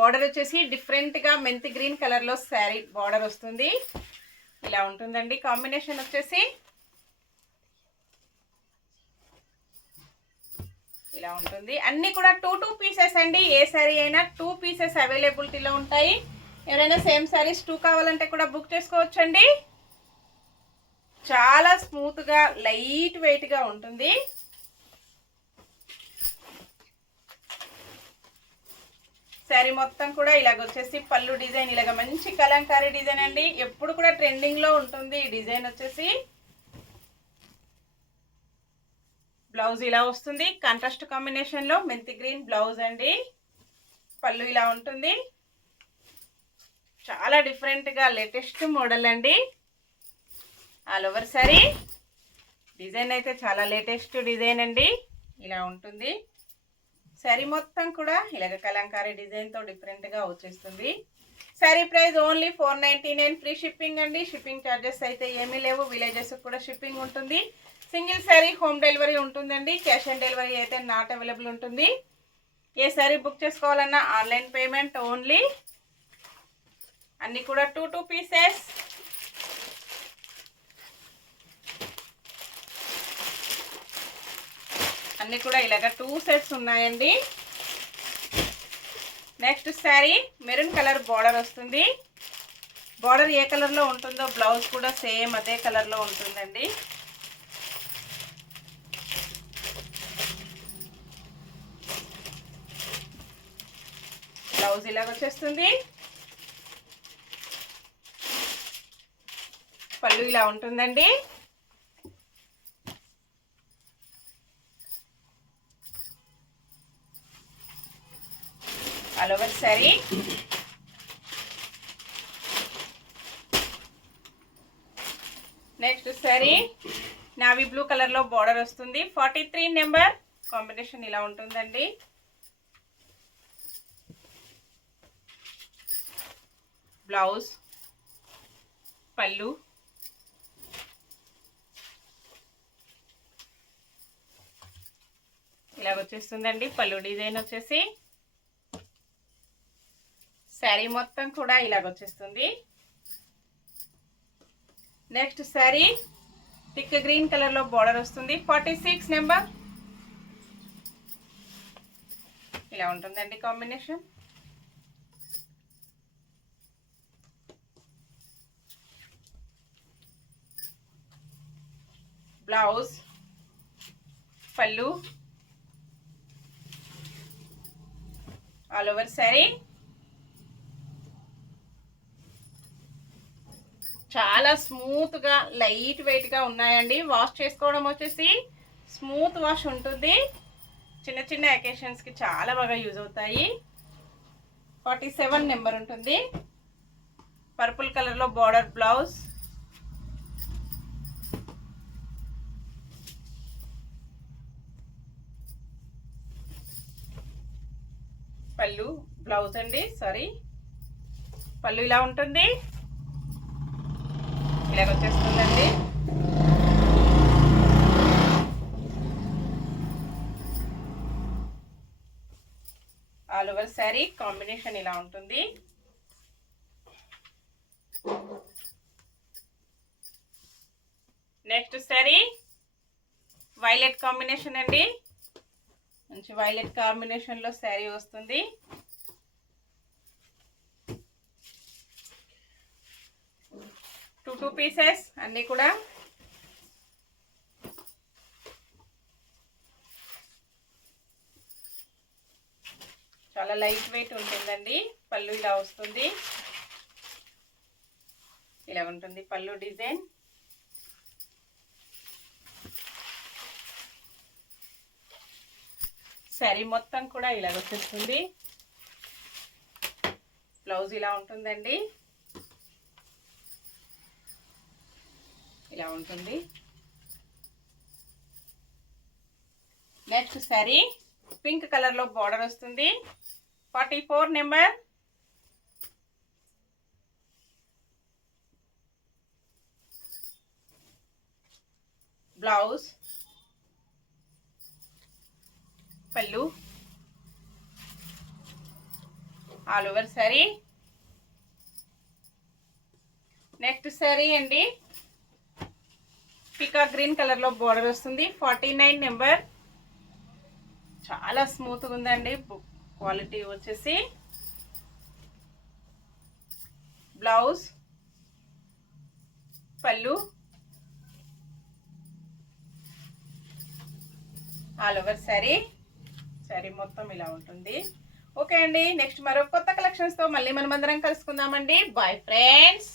బార్డర్ వచ్చేసి డిఫరెంట్గా మెంతి గ్రీన్ కలర్లో శారీ బార్డర్ వస్తుంది. ఇలా ఉంటుందండి. కాంబినేషన్ వచ్చేసి ఇలా ఉంటుంది. అన్నీ కూడా 2 పీసెస్ అండి. ఏ శారీ అయినా 2 పీసెస్ అవైలబిలిటీలో ఉంటాయి. ఎవరైనా సేమ్ శారీస్ 2 కావాలంటే కూడా బుక్ చేసుకోవచ్చండి. చాలా స్మూత్గా లైట్ వెయిట్గా ఉంటుంది. శారీ మొత్తం కూడా ఇలాగ వచ్చేసి పళ్ళు డిజైన్ ఇలాగ మంచి కలంకారీ డిజైన్ అండి. ఎప్పుడు కూడా ట్రెండింగ్లో ఉంటుంది ఈ డిజైన్ వచ్చేసి. బ్లౌజ్ ఇలా వస్తుంది. కాంట్రాస్ట్ కాంబినేషన్లో మెంతి గ్రీన్ బ్లౌజ్ అండి. పళ్ళు ఇలా ఉంటుంది. చాలా డిఫరెంట్గా లేటెస్ట్ మోడల్ అండి. ఆల్ ఓవర్ సారీ డిజైన్ అయితే చాలా లేటెస్ట్ డిజైన్ అండి. ఇలా ఉంటుంది. శారీ మొత్తం కూడా ఇలాగ కలంకారీ డిజైన్తో డిఫరెంట్గా వచ్చేస్తుంది. Sari price only 499. Free shipping అండి. షిప్పింగ్ ఛార్జెస్ అయితే ఏమీ లేవు. విలేజెస్ కూడా షిప్పింగ్ ఉంటుంది. సింగిల్ శారీ హోమ్ డెలివరీ ఉంటుందండి. క్యాష్ ఆన్ డెలివరీ అయితే నాట్ అవైలబుల్ ఉంటుంది. ఏ శారీ బుక్ చేసుకోవాలన్నా ఆన్లైన్ పేమెంట్ ఓన్లీ. అన్నీ కూడా 2 పీసెస్. అన్నీ కూడా ఇలాగ 2 సెట్స్ ఉన్నాయండి. నెక్స్ట్ శారీ మెరూన్ కలర్ బార్డర్ వస్తుంది. బార్డర్ ఏ కలర్లో ఉంటుందో బ్లౌజ్ కూడా సేమ్ అదే కలర్లో ఉంటుందండి. బ్లౌజ్ ఇలాగ వచ్చేస్తుంది. పళ్ళు ఇలా ఉంటుందండి. ఆల్ ఓవర్ శారీ నెక్స్ట్ శారీ నావీ బ్లూ కలర్లో బార్డర్ వస్తుంది. 43 నెంబర్ కాంబినేషన్ ఇలా ఉంటుందండి. బ్లౌజ్ పళ్ళు ఇలాగ వచ్చేస్తుందండి. పళ్ళు డిజైన్ వచ్చేసి శారీ మొత్తం కూడా ఇలాగ వచ్చేస్తుంది. నెక్స్ట్ శారీ థిక్ గ్రీన్ కలర్లో బార్డర్ వస్తుంది. 46 నెంబర్ ఇలా ఉంటుందండి కాంబినేషన్. బ్లౌజ్ పళ్ళు ఆల్ ఓవర్ శారీ చాలా స్మూత్గా లైట్ వెయిట్గా ఉన్నాయండి. వాష్ చేసుకోవడం వచ్చేసి స్మూత్ వాష్ ఉంటుంది. చిన్న చిన్న అకేషన్స్కి చాలా బాగా యూజ్ అవుతాయి. 47 నెంబర్ ఉంటుంది. పర్పుల్ కలర్లో బార్డర్ బ్లౌజ్ పళ్ళు బ్లౌజ్ అండి సారీ పళ్ళు ఇలా ఉంటుంది. ఇలాగ వచ్చేస్తుందండి. ఆల్ ఓవర్ శారీ కాంబినేషన్ ఇలా ఉంటుంది. నెక్స్ట్ శారీ వైలెట్ కాంబినేషన్ అండి. మంచి వైలెట్ కాంబినేషన్లో శారీ వస్తుంది. టూ పీసెస్ అన్నీ కూడా చాలా లైట్ వెయిట్ ఉంటుందండి. పళ్ళు ఇలా వస్తుంది. ఇలా ఉంటుంది పళ్ళు డిజైన్. శారీ మొత్తం కూడా ఇలా వచ్చేస్తుంది. బ్లౌజ్ ఇలా ఉంటుందండి. ఇలా ఉంటుంది. నెక్స్ట్ శారీ పింక్ కలర్లో బార్డర్ వస్తుంది. 44 నెంబర్ బ్లౌజ్ పళ్ళు ఆల్ ఓవర్ శారీ. నెక్స్ట్ శారీ అండి, పికాక్ గ్రీన్ కలర్లో బోర్డర్ వస్తుంది. 49 నెంబర్. చాలా స్మూత్గా ఉందండి. క్వాలిటీ వచ్చేసి. బ్లౌజ్, పళ్ళు, ఆల్ ఓవర్ శారీ. శారీ మొత్తం ఇలా ఉంటుంది. ఓకే అండి, నెక్స్ట్ మరో కొత్త కలెక్షన్స్తో మళ్ళీ మనం అందరం కలుసుకుందామండి. Bye friends.